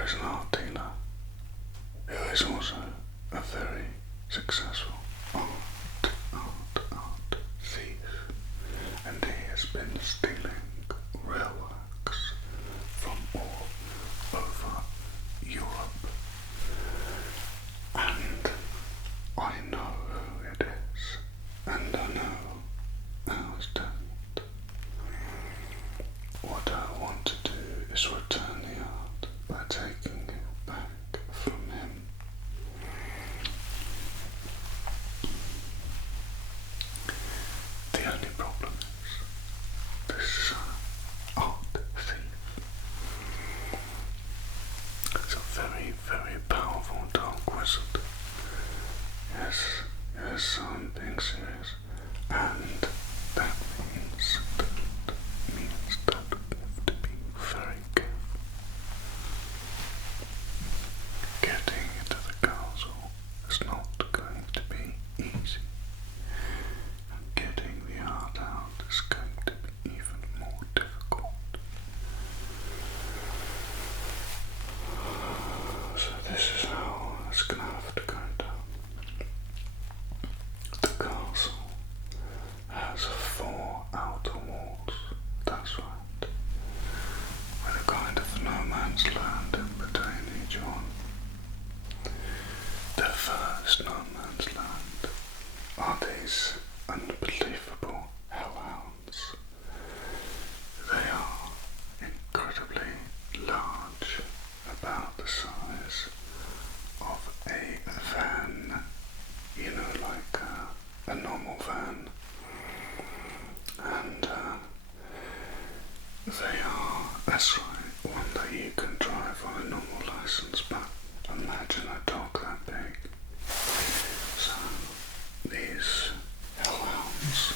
There is an art dealer who is also a very successful art thief, and he has been stealing real works from all over Europe, and I know who it is, and I know how it's done. What I want to do is return the art by taking it back from him. The only problem is this art thief is a very, very powerful dark wizard. Yes, I'm being serious, and that means that we have to be very careful. Getting into the castle is not going to be easy, and getting the art out is going to be even more difficult. So this is how it's going to have to go down. The castle has 4 outer walls, that's right, with a kind of no man's land in between each one. The first no man's land are these unbelievable hellhounds. They are incredibly large, about the size of a van, you know, like a normal van, and they are, that's right, one that you can drive on a normal license, but imagine a dog that big. So these hellhounds,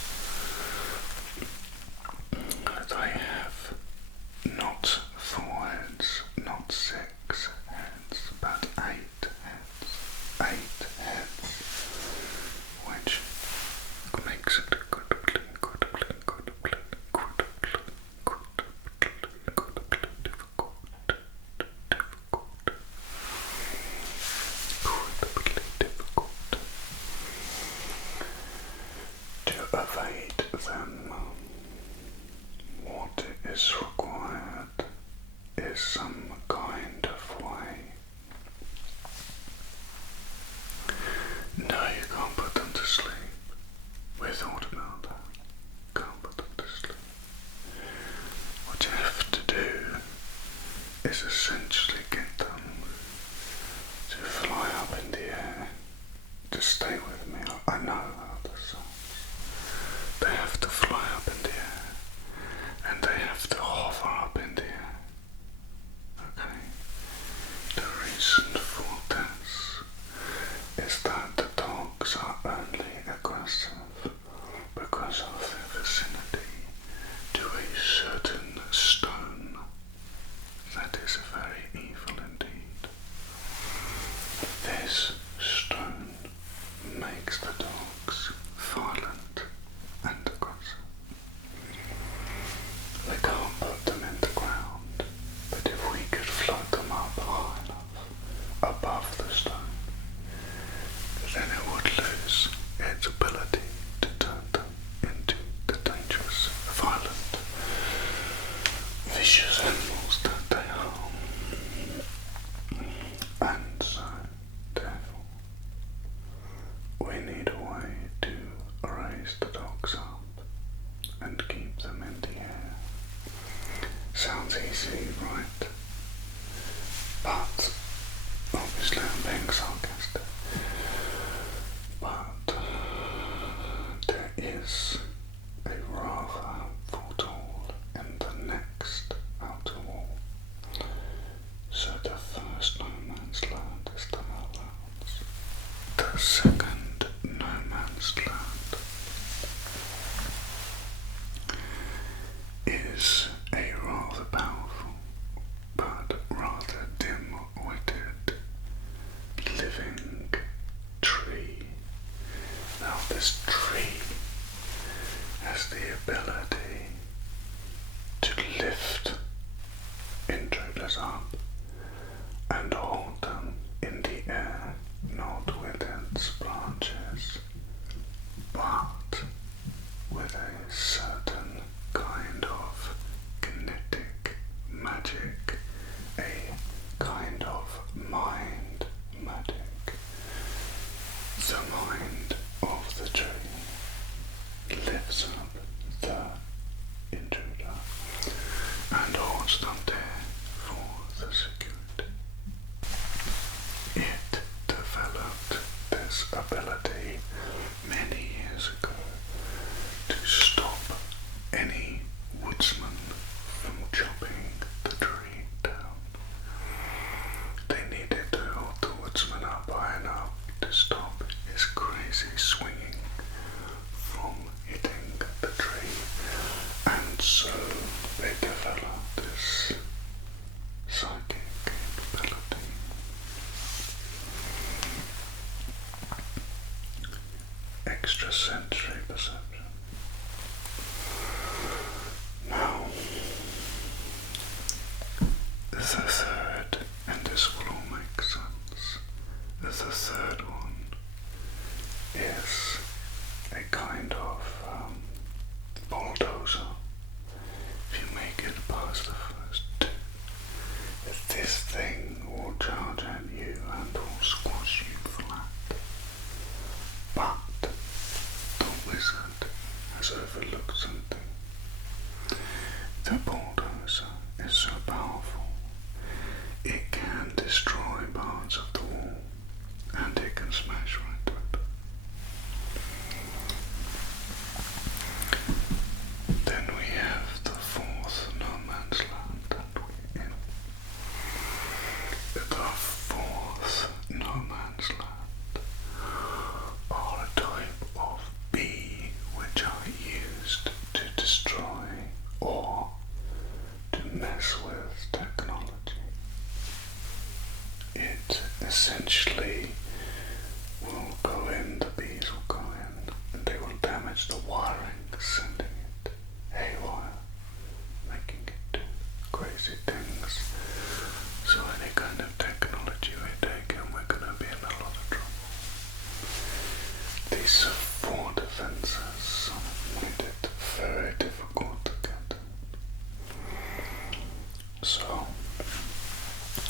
they have not 4 heads, not 6 heads, but 8 heads. 8 heads, which makes it incredibly difficult to evade them. What is required is some kind of way. No, you can't put them to sleep. We thought about that. Can't put them to sleep. What you have to do is essentially get them to fly up in the air. Just stay with me. I know how this sounds. They have to fly up in the air, and they have to hover up in the air. Okay? The reason for this is that the dogs are only aggressive because of their vicinity to a certain stone that is very evil indeed. This stone makes the dogs violent and aggressive. We can't put them in the ground, but if we could float them up high enough above the stone, then it would lose its ability to turn them into the dangerous, violent, vicious animals that they are. And so, therefore, we need a way to raise the dogs up and keep them in the air. Sounds easy, right? But obviously I'm being sarcastic. But there is a rather porthole in the next outer wall. So the first no man's land is the hellhounds. The second no man's land is a rather powerful but rather dim-witted living tree. Now this tree has the ability to lift intruders up and hold them in the air, not with its branches, but with a certain kind of kinetic magic, a kind of mind magic. The mind of the tree lifts up the intruder and holds them there for the security. It developed this ability many years ago to stop any woodsman from chopping the tree down. They needed to hold the woodsman up high enough to stop his crazy swinging from hitting the tree, and so they developed this psychic ability. Extrasensory perception. Now, the third, and this will all make sense, the third one is a kind of bulldozer. If you make it past the first two, this thing will charge at you and will squash you flat. But the wizard has overlooked something. The bulldozer is so powerful, it can destroy parts of the wall, and it can smash right through it. Then we have the fourth no man's land that we're in. The fourth no man's land are a type of bee which are used to destroy or to mess with technology. It essentially will go in, the bees will go in, and they will damage the wiring, sending it haywire, making it do crazy things. So any kind of technology we take in, we're going to be in a lot of trouble. These four defenses made it very difficult to get. So,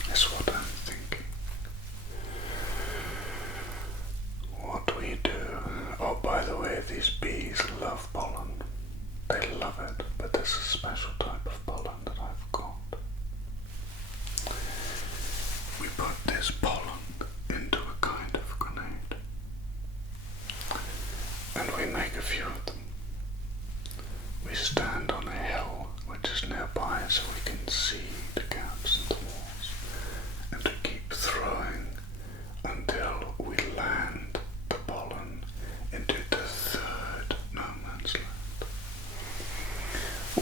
that's what I'm thinking. What we do, oh by the way, these bees love pollen. They love it, but there's a special type of pollen that I've got. We put this pollen into a kind of grenade, and we make a few of them. We stand on a hill which is nearby so we can see the gaps in the walls, and we keep throwing until we land the pollen into the third no man's land.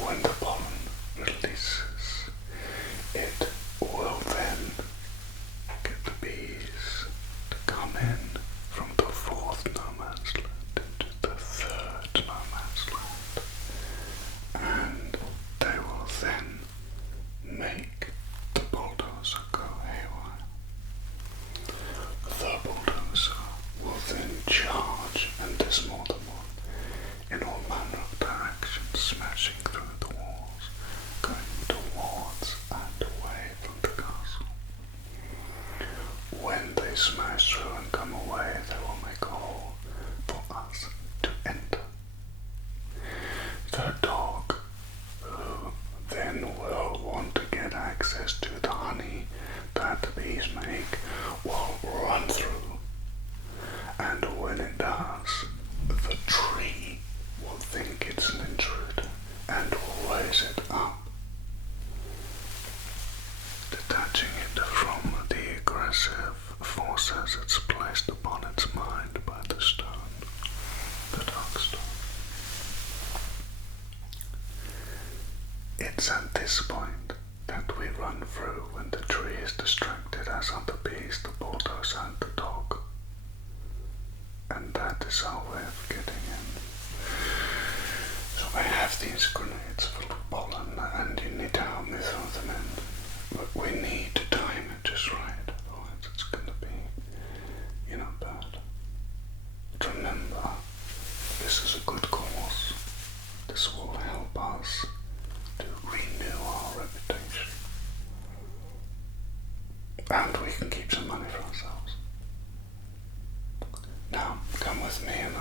When the pollen releases, it will then get the bees to come in from the fourth no man's land into the third no man's land, and they will then make the bulldozer go haywire. The bulldozer will then charge, and there's more than one, in all manner of directions, smashing through the walls, going towards and away from the castle. When they smash through and come away, they will make a hole for us to enter. The dog, who then will want to get access to the honey that the bees make, will run through, and when it does, the tree will think it's an intruder and will raise it up, detaching it from the aggressive forces it's placed upon its mind by the stone, the dark stone. It's at this point that we run through when the tree is distracted, as are the bees, the bulldozer and the dog. And that is our way of getting in. So I have these grenades full of pollen, and you need to help me throw them in. But we need to time it just right. and we can keep some money for ourselves. Now, come with me and